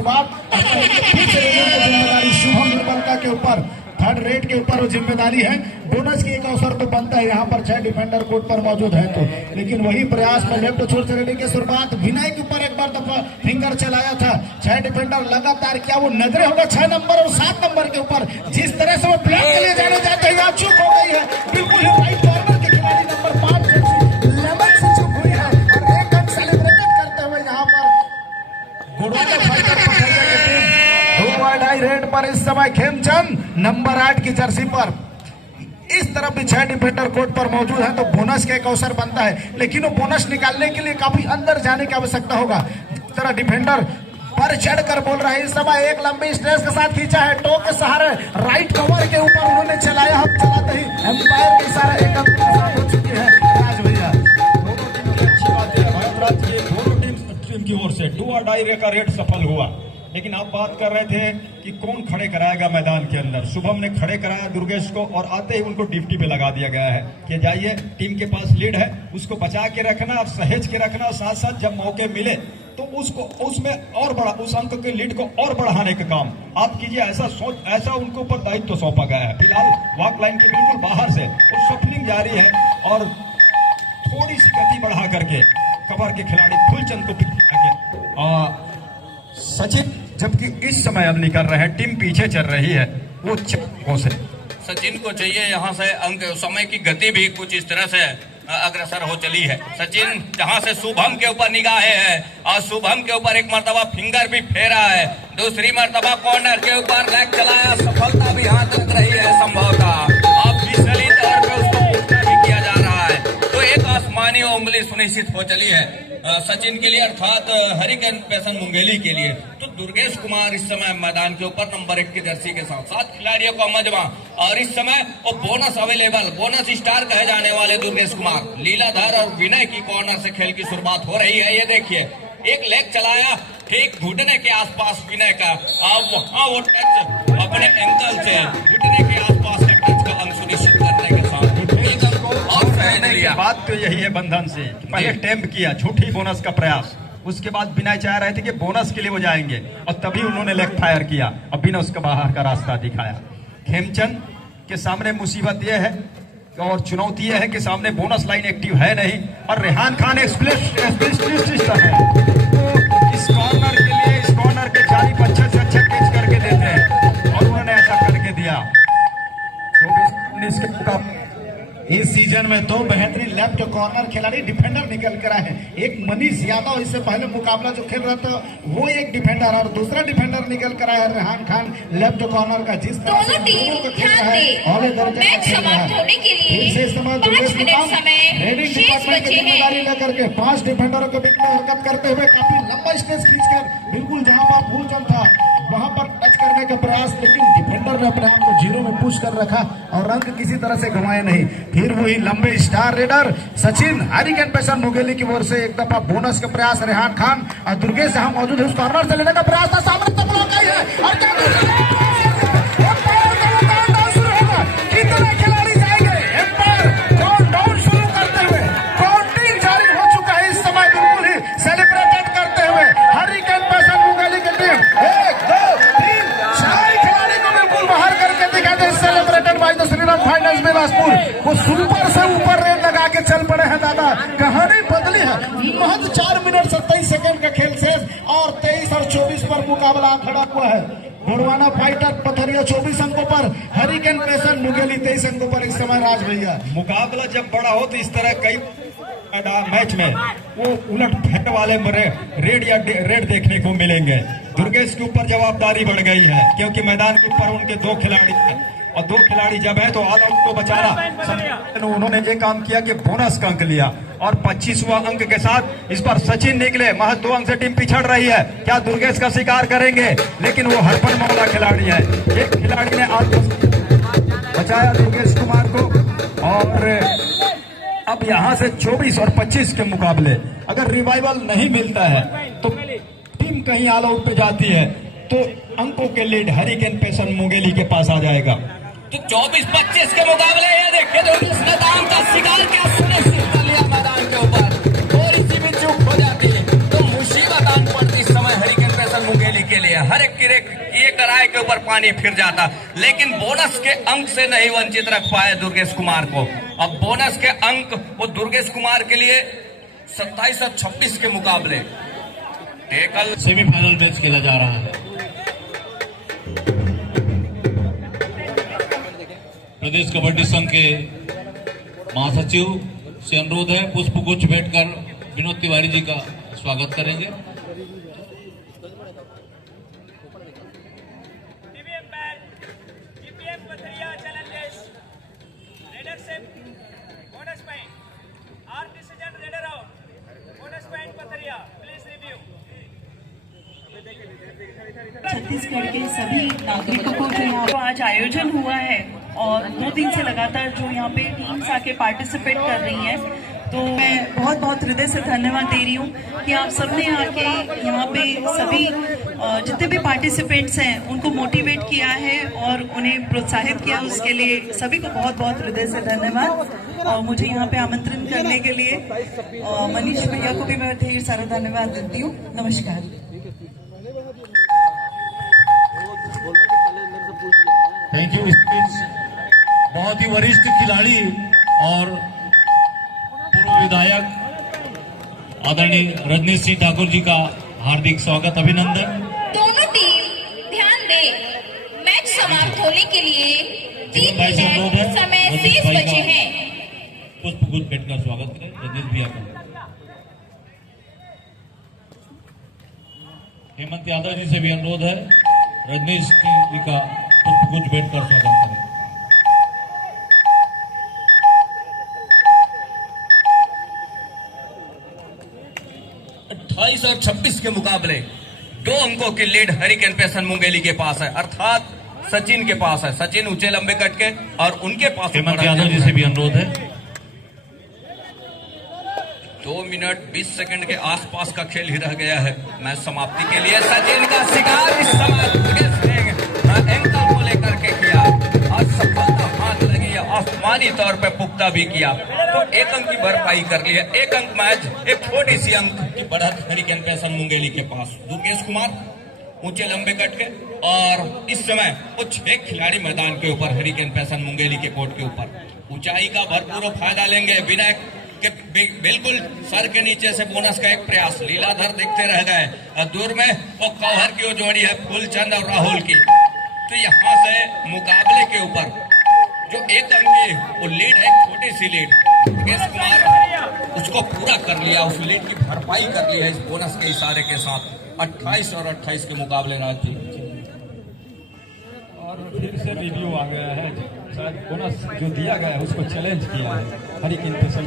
शुभम निर्मलका के ऊपर थर्ड रेट के ऊपर वो जिम्मेदारी है। बोनस की एक अवसर तो बनता है, यहाँ पर 6 डिफेंडर कोर्ट पर मौजूद है, तो लेकिन वही प्रयास में लेफ्ट छोर से रेडिंग की शुरुआत, विनय के ऊपर एक बार दफा फिंगर चलाया था, 6 डिफेंडर लगातार, क्या वो नजरे होगा 6 नंबर और 7 नंबर के ऊपर, जिस तरह से वो ब्लॉक के लिए जाने जाते हैं, चूक हो गई है, बिल्कुल ही राइट कॉर्नर के खिलाड़ी नंबर 5 लेवल से चूक हुई है, और एक अंक सेलिब्रेट करते हुए यहाँ पर गुड़वाला समय खेमचंद नंबर 8 की जर्सी पर। इस तरफ भी 6 डिफेंडर कोर्ट पर मौजूद है तो बोनस का एक अवसर बनता है, लेकिन वो बोनस निकालने के लिए काफी अंदर जाने की आवश्यकता होगा। इस तरह डिफेंडर पर चढ़कर बोल रहे हैं। इस समय एक लंबी स्ट्रेस के साथ खींचा है, टो के सहारे राइट कवर के ऊपर उन्होंने चलाया। हम चलाते ही एम्पायर के इशारा एक अंक के साथ हो चुकी है राज भैया। दोनों टीम की ओर से डू और डाई का रेट सफल हुआ। लेकिन आप बात कर रहे थे कि कौन खड़े कराएगा मैदान के अंदर। शुभम ने खड़े कराया दुर्गेश को और आते ही उनको ड्यूटी पे लगा दिया गया है कि जाइए, टीम के पास लीड है, उसको बचा के रखना और सहेज के रखना, और साथ साथ जब मौके मिले तो उसको उसमें और बड़ा, उस अंक के लीड को और बढ़ाने का काम आप कीजिए। ऐसा उनके ऊपर दायित्व तो सौंपा गया है। फिलहाल वॉक लाइन के बिल्कुल बाहर से और शफलिंग जारी है और थोड़ी सी गति बढ़ा करके कवर के खिलाड़ी फुलचंद को सचिन, जबकि इस समय अब निकल रहे हैं, टीम पीछे चल रही है वो चक्कों से। सचिन को चाहिए यहाँ से अंक। समय की गति भी कुछ इस तरह से अग्रसर हो चली है। सचिन जहाँ से शुभम के ऊपर निगाहें है और शुभम के ऊपर एक मर्तबा फिंगर भी फेरा है, दूसरी मर्तबा कॉर्नर के ऊपर लेग चलाया, सफलता भी हाथ लग रही है संभवतः। ऑफिशियली तौर पे उसको पुष्टा भी किया जा रहा है, तो एक आसमानी उंगली सुनिश्चित हो चली है सचिन के लिए, अर्थात हरिकेन पैसन मुंगेली के लिए। तो दुर्गेश कुमार इस समय मैदान के ऊपर नंबर 1 की जर्सी के साथ 7 खिलाड़ियों का मजमा, और इस समय वो बोनस अवेलेबल, बोनस स्टार कहे जाने वाले दुर्गेश कुमार, लीलाधर और विनय की कॉर्नर से खेल की शुरुआत हो रही है। ये देखिए, एक लेग चलाया ठीक घुटने के आसपास विनय का, अब वहां वो टच अपने एंकल से घुटने के आसपास का टच का अंक सुनिश्चित करने के साथ बात तो यही है बंधन से, पहले टेम्प किया झूठी बोनस का प्रयास, उसके बाद विनय चाह रहे थे कि बोनस के लिए वो जाएंगे और तभी उन्होंने लेग फायर किया और बोनस का बाहर का रास्ता दिखाया। खेमचंद के सामने मुसीबत यह है और चुनौती यह है कि सामने बोनस लाइन एक्टिव है नहीं, और रेहान खान एक्सप्रेस है तो इस कॉर्नर के लिए, इस कॉर्नर के जाली पर अच्छे से अच्छा कैच करके देते हैं और उन्होंने ऐसा करके दिया। 24-19 का इस सीजन में 2 बेहतरीन लेफ्ट कॉर्नर खिलाड़ी डिफेंडर निकल कर आए हैं। एक मनीष यादव, इससे पहले मुकाबला जो खेल रहा था वो एक डिफेंडर, और दूसरा डिफेंडर निकल कर आया रेहान खान लेफ्ट कॉर्नर का। जिस तरह से दोनों को खेल रहा है और दर्जे का खेल रहा है। इसे इस्तेमाल दुर्गेश कुमार रेडिंग डिपार्टमेंट की जिम्मेदारी लेकर के 5 डिफेंडरों के बीच में हरकत करते हुए काफी लंबा स्ट्रेस खींचकर बिल्कुल जहां पर फुलचंद था वहां पर टच करने का प्रयास, लेकिन डिफेंडर ने अपने आप को 0 में पुश कर रखा और रंग किसी तरह से घुमाए नहीं। फिर वही लंबे star raider Sachin hurricane passion Mungeli की ओर से एक दफा बोनस का प्रयास, रेहान खान और दुर्गेश जहां मौजूद है उस कॉर्नर से लेने का प्रयास था, सामने तक ब्लॉक आई है और कितने खिलाड़ी जाएंगे एम्पायर काउंटडाउन शुरू करते हुए, काउंटिंग जारी हो चुका है इस समय, बिल्कुल ही सेलिब्रेटेड करते हुए हरिकेन पैसन मुंगेली की टीम 1 2 3 4 खिलाड़ी को बिल्कुल बाहर करके दिखाते हैं। Celebrated by the Shriram finance Bilaspur, वो सुपर से ऊपर रेड लगा के चल पड़े हैं दादा। कहानी बदली है, महज 4 मिनट 27 सेकंड का खेल शेष और 23 और 24 पर मुकाबला खड़ा हुआ है। गोड़वाना फाइटर पथरिया 24 अंकों पर, हरिकेन पैसन मुंगेली 23 अंकों पर इस समय राज भैया। मुकाबला जब बड़ा हो तो इस तरह कई मैच में वो उलट फेंट वाले रेड या रेड देखने को मिलेंगे। दुर्गेश के ऊपर जवाबदारी बढ़ गई है क्योंकि मैदान के ऊपर उनके 2 खिलाड़ी हैं और 2 खिलाड़ी जब है तो ऑल आउट को बचाना। उन्होंने ये काम किया कि बोनस का अंक लिया और 25वां अंक के साथ इस बार सचिन निकले। महज 2 अंक से टीम पिछड़ रही है, क्या दुर्गेश का शिकार करेंगे? लेकिन वो हरपन मौला खिलाड़ी है। एक खिलाड़ी ने बचाया दुर्गेश कुमार को, और अब यहां से 24 और 25 के मुकाबले अगर रिवाइवल नहीं मिलता है तो टीम कहीं ऑल आउट पे जाती है तो अंकों के लीड हरिकेन पैसन मुंगेली के पास आ जाएगा। तो 24-25 के मुकाबले ये देखिए दुर्गेश मैदान का शिकार क्या सुनिश्चित कर लिया मैदान के ऊपर, और इसी में चूक हो जाती है तो मुसीबत आन पड़ती इस समय हरिकेन पैसन मुंगेली के लिए। हर एक ये कराए के ऊपर पानी फिर जाता, लेकिन बोनस के अंक से नहीं वंचित रख पाए दुर्गेश कुमार को। अब बोनस के अंक वो दुर्गेश कुमार के लिए 27 और 26 के मुकाबले टेकल सेमीफाइनल मैच खेला जा रहा है। प्रदेश कबड्डी संघ के महासचिव से अनुरोध है पुष्पगुच्छ भेंटकर विनोद तिवारी जी का स्वागत करेंगे। accept bonus point. Our decision reader out. Bonus point Patharia. Please review. Chhattisgarh के सभी नागरिकों को जो यहाँ पर आज आयोजन हुआ है और 2 दिन से लगातार जो यहाँ पे टीम्स आके पार्टिसिपेट कर रही हैं, तो मैं बहुत बहुत हृदय से धन्यवाद दे रही हूँ कि आप सबने आके यहाँ पे सभी जितने भी पार्टिसिपेंट्स हैं उनको मोटिवेट किया है और उन्हें प्रोत्साहित किया, उसके लिए सभी को बहुत बहुत हृदय से धन्यवाद। और मुझे यहाँ पे आमंत्रण करने के लिए मनीष भैया को भी मैं ढेर सारा धन्यवाद देती हूँ। नमस्कार। Thank you. बहुत ही वरिष्ठ खिलाड़ी और पूर्व विधायक आदरणीय रजनीश सिंह ठाकुर जी का हार्दिक स्वागत, अभिनंदन। दोनों टीम ध्यान दें, मैच समाप्त होने के लिए 3 मिनट समय शेष बचे हैं। पुष्प गुच्छ भेंटकर स्वागत करें रजनीश भैया का। हेमंत यादव जी से भी अनुरोध है रजनीश जी का पुष्प गुच्छ भेंटकर स्वागत करें। 28 और 26 के मुकाबले 2 अंकों की लीड हरिकेन पेसन मुंगेली के पास है, अर्थात सचिन के पास है। सचिन ऊंचे लंबे कट के और उनके पास हेमंत यादव जी से भी अनुरोध है। 2 मिनट 20 सेकंड के आसपास का खेल ही रह गया है मैच समाप्ति के लिए। सचिन का शिकार इस समय एंकल को लेकर के किया और सफलता हाथ लगी है, आसमानी तौर पे पुख्ता भी किया, तो 1 अंक की भरपाई कर ली है। 1 अंक मैच, एक छोटी सी अंक की बढ़त हरिकेन पेसन मुंगेली के पास। दुर्गेश कुमार ऊंचे लंबे कट के और इस समय वो 6 खिलाड़ी मैदान के ऊपर हरिकेन पेसन मुंगेली के कोर्ट के ऊपर ऊंचाई का भरपूर फायदा लेंगे। विनय के बिल्कुल सर के नीचे से बोनस का एक प्रयास, लीलाधर देखते रह गए और दूर में वो कौहर की वो जोड़ी है फूलचंद और राहुल की। तो यहाँ से मुकाबले के ऊपर जो 1 अंक की वो लीड है, छोटी सी लीड, दुर्गेश कुमार उसको पूरा कर लिया, उस लीड की भरपाई कर ली है इस बोनस के इशारे के साथ। 28 और 28 के मुकाबले राज जी। और फिर से रिव्यू आ गया है, शायद बोनस जो दिया गया है उसको चैलेंज किया है हरिकेन पेसन।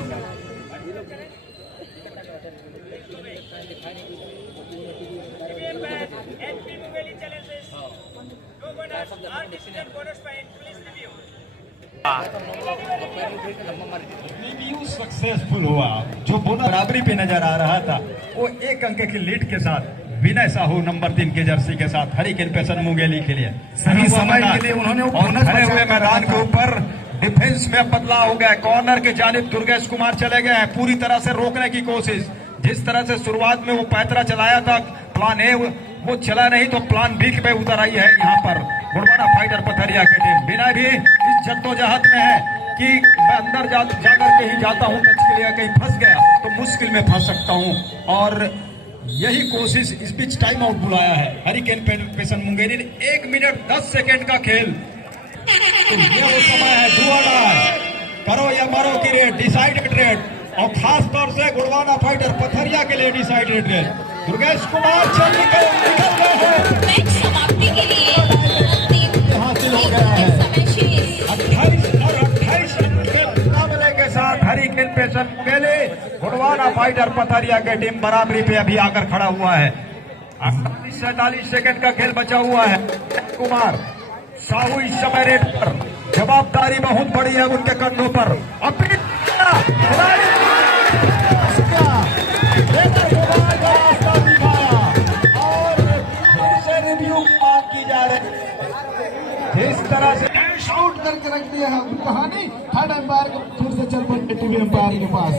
रिव्यू सक्सेसफुल हुआ, जो बोनस बराबरी पे नजर आ रहा था वो 1 अंक की लीड के साथ विनय साहू नंबर 3 के जर्सी के साथ हरिकेन पेसन मुंगेली के लिए सही समय के लिए उन्होंने खड़े हुए मैदान के ऊपर डिफेंस में बदलाव हो गया। कॉर्नर के जानिब दुर्गेश कुमार चले गए हैं, पूरी तरह से रोकने की कोशिश। जिस तरह से शुरुआत में वो पैतरा चलाया था, प्लान ए वो चला नहीं तो प्लान बी पे उतर आई है यहाँ पर गुड़वाना फाइटर पथरिया की टीम। विनय भी इस जद्दोजहद में है कि मैं अंदर जाकर के ही जाता हूँ, टच के लिए कहीं फंस गया तो मुश्किल में फंस सकता हूँ, और यही कोशिश इस बीच टाइम आउट बुलाया है हरिकेन पेसन मुंगेली ने। 1 मिनट 10 सेकंड का खेल, तो ये वो समय है डू और डाई, करो या मरो की रेट, डिसाइडेड रेट, और खास तौर से गुड़वाना फाइटर पथरिया के लिए डिसाइडेड रेट। दुर्गेश कुमार चल निकल गए हैं, मैच समाप्ति के लिए हासिल हो गया है। 28 और 28 के मुकाबले के साथ हरिकेन पेसन मुंगेली गुड़वाना फाइटर पथरिया के टीम बराबरी पे अभी आकर खड़ा हुआ है। 48-47 सेकंड का खेल बचा हुआ है। कुमार साहू इस समय रेट पर, जवाबदारी बहुत बड़ी है उनके कंधों पर। अपनी और फिर से रिव्यू की मांग की जा रही है। जिस तरह से आउट करके रख दिया है कहानी, थर्ड एम्पायर को फिर से चल पड़े टीवी एम्पायर के पास।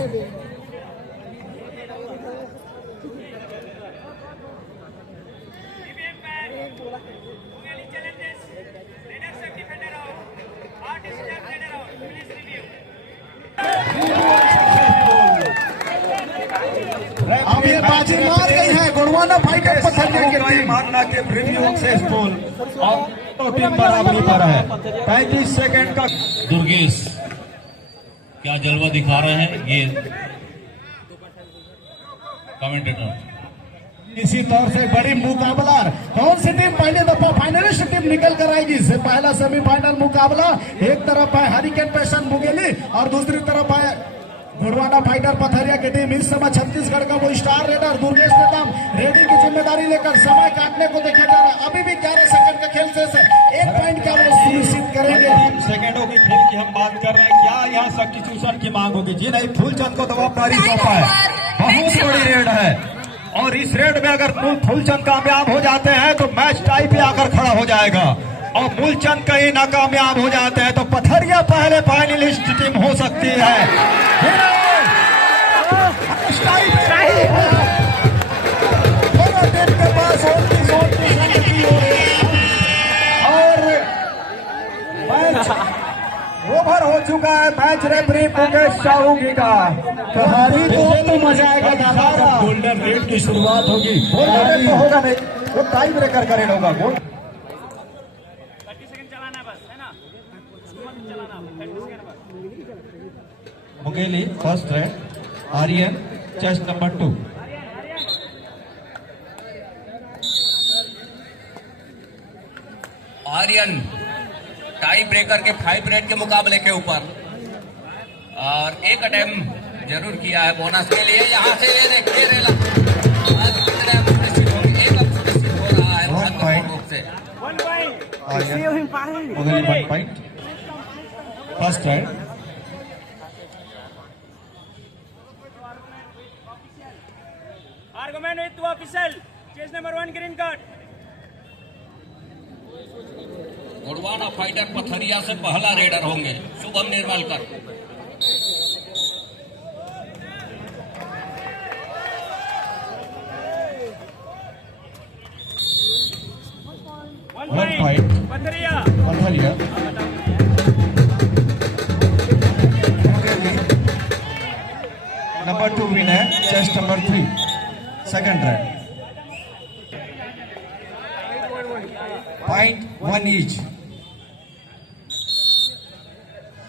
अब ये बाजी मार गई है गुड़वाना फाइटर पथरिया के टीम। मारना के प्रीव्यू सक्सेसफुल और तो टीम बराबरी पर है। 35 सेकंड का दुर्गेश क्या जलवा दिखा रहे हैं ये कमेंटेटर। इसी तौर से बड़ी मुकाबला कौन सी टीम पहली दफा फाइनलिस्ट टीम निकल कर आएगी। इससे पहला सेमीफाइनल मुकाबला एक तरफ है हरिकेन पैशन मुंगेली और दूसरी तरफ है गुड़वाना फाइटर पथरिया की टीम। इस समय छत्तीसगढ़ का वो star raider Durgesh Netam ready की जिम्मेदारी लेकर समय काटने को देखा जा रहा है। अभी भी 11 सेकंड का खेल शेष है, एक पॉइंट का वो सुनिश्चित करेंगे। 3 सेकंडों के खेल की हम बात कर रहे हैं, क्या यहाँ सब्स्टिट्यूशन की मांग होगी? जी नहीं, फूलचंद को जवाबदारी सौंपा है, बहुत बड़ी रेड है और इस रेड में अगर फूलचंद कामयाब हो जाते हैं तो मैच टाई पे आकर खड़ा हो जाएगा और मूलचंद कहीं नाकामयाब हो जाते हैं तो पथरिया पहले फाइनलिस्ट टीम हो सकती है। के पास और मैच ओवर हो चुका है। मैच रेफरी मुकेश साहू जी का कहानी तो मजा आएगा दादा। गोल्डन रेड की शुरुआत होगी, गोल्डन रेड तो होगा नहीं, वो टाई ब्रेकर का रेड होगा। 30 सेकंड चलाना बस, है ना? चलाना 30 सेकंड बस। Mungeli first raid, Aryan chest number 2। Aryan tie breaker के 5 रेड के मुकाबले के ऊपर और एक अटेम्प्ट जरूर किया है बोनस के लिए। यहाँ से ये देखिए हो रहा है महत्वपूर्ण रूप से। 1 point. Mungeli 1 point first raid. Argument with official. Chase number 1 green card. Gudwana fighter Pathariya से पहला रेडर होंगे Shubham Nirmalkar. One point. Pathariya. Number 2 win है chest number 3 second raid. Point 1 each.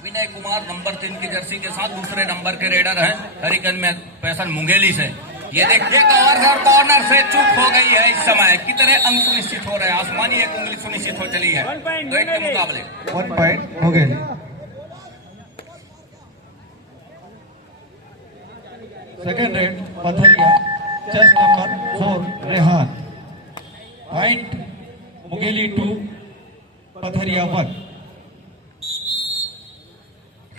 Vinay Kumar number 3 की जर्सी के साथ दूसरे नंबर के रेडर हैं हरिकेन में पैसन मुंगेली से। ये देखिए कॉर्नर से चूक हो गई है। इस समय कितने अंक सुनिश्चित हो रहे हैं? आसमानी एक उंगली सुनिश्चित हो चली है रेड के मुकाबले। 1 point Mungeli. Second raid Pathariya chest number 4 Rehan. Point Mungeli 2 Pathariya 1।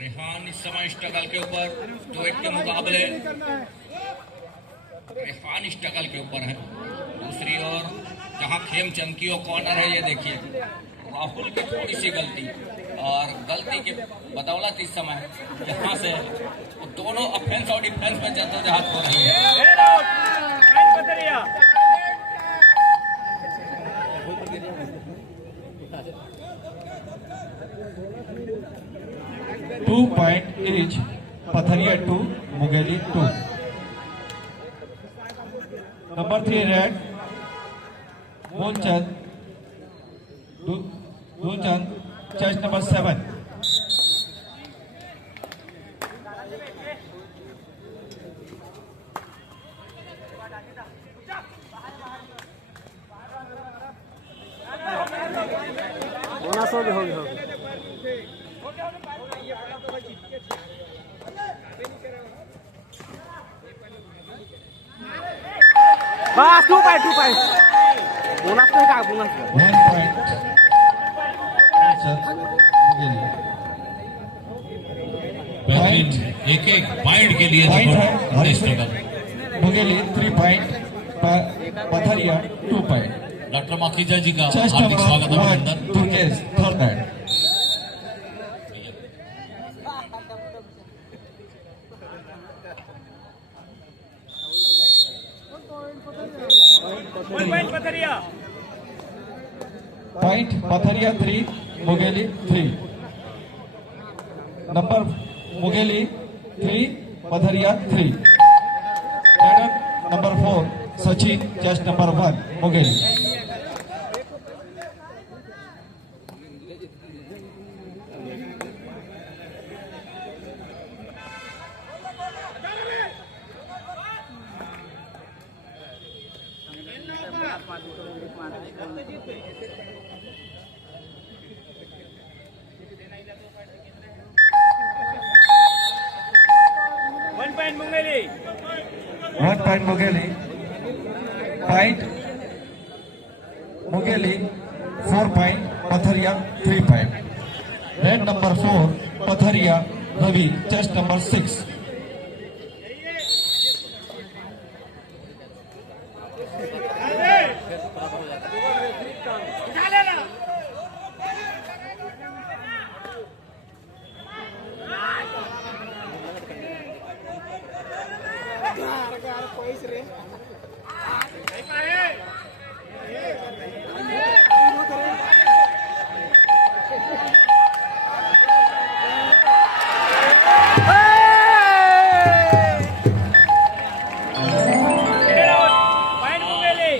Rehan इस समय स्ट्रगल के ऊपर जो एक के मुकाबले रेहान स्ट्रगल के ऊपर है। दूसरी ओर जहां खेमचंद की कॉर्नर है, ये देखिए राहुल की थोड़ी सी गलती और गलती की बदौलत इस समय यहाँ से दोनों ऑफेंस और डिफेंस में जद्दोजहद हो रही है। Pathariya. 2 point each Pathariya 2 Mungeli 2। Number 3 raid Mulchand chest number 7। बस 2 पॉइंट बोनस नहीं का बोनस 1 पॉइंट बेहतरीन एक पॉइंट के लिए Mungeli 3 point Pathariya 2 point. Doctor Makhija ji का चेस्ट हार्दिक स्वागत नंबर 1 अभिनंदन। Durgesh third raid. Pathariya. Point Pathariya 3 Mungeli 3। Number Mungeli 3 Pathariya 3। Raider number 4 Sachin chest number 1 Mungeli. 1 point Mungeli. 1 point Mugheli. Point Mugheli 4 point, Patharia 3 point. Red number 4, Patharia Ravi, chest number 6. Point Mungeli.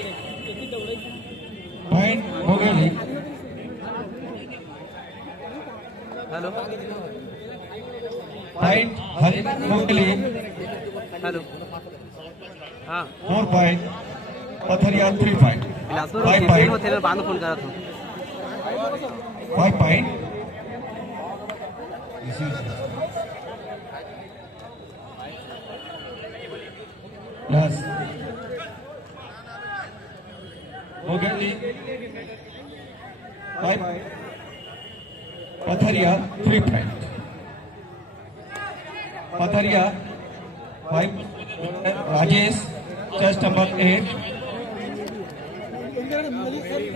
Point Mugheli. Hello Point Hari Mugheli. Hello हाँ 4 point, Patharia 3 point. Bilaspur 5 में point, होते बाद में phone करा था 5 point. Yes. Mugheli 5 point. Patharia 3 point. Patharia 5. Rajesh, chest number 8.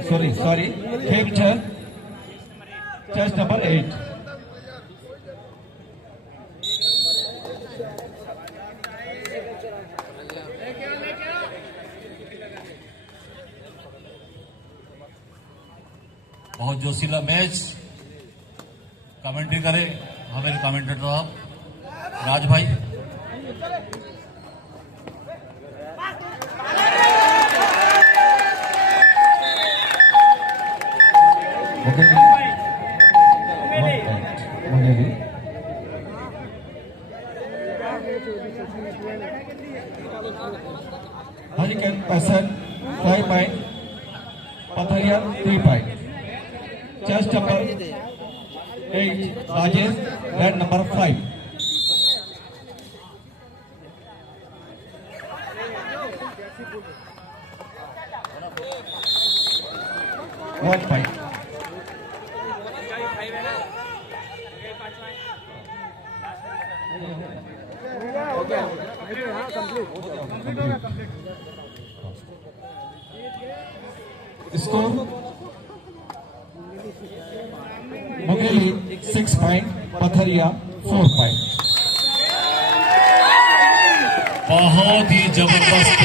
Sorry. Khepchand, chest number 8. बहुत जोशीला match commentary करे हमारे कमेंटेटर साहब राज भाई। Mugheli. Hurricane Person 5 point. Patharia 3 point. Chest number 8. Rajesh, red number 5. One point. Score Mugheli 6 point, Patharia 4 point. बहुत ही जबरदस्त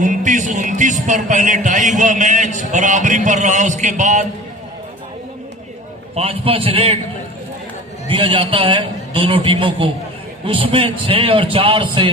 29-29 पर पहले tie हुआ मैच बराबरी पर रहा। उसके बाद 5-5 रेड दिया जाता है दोनों टीमों को, उसमें 6 और 4 से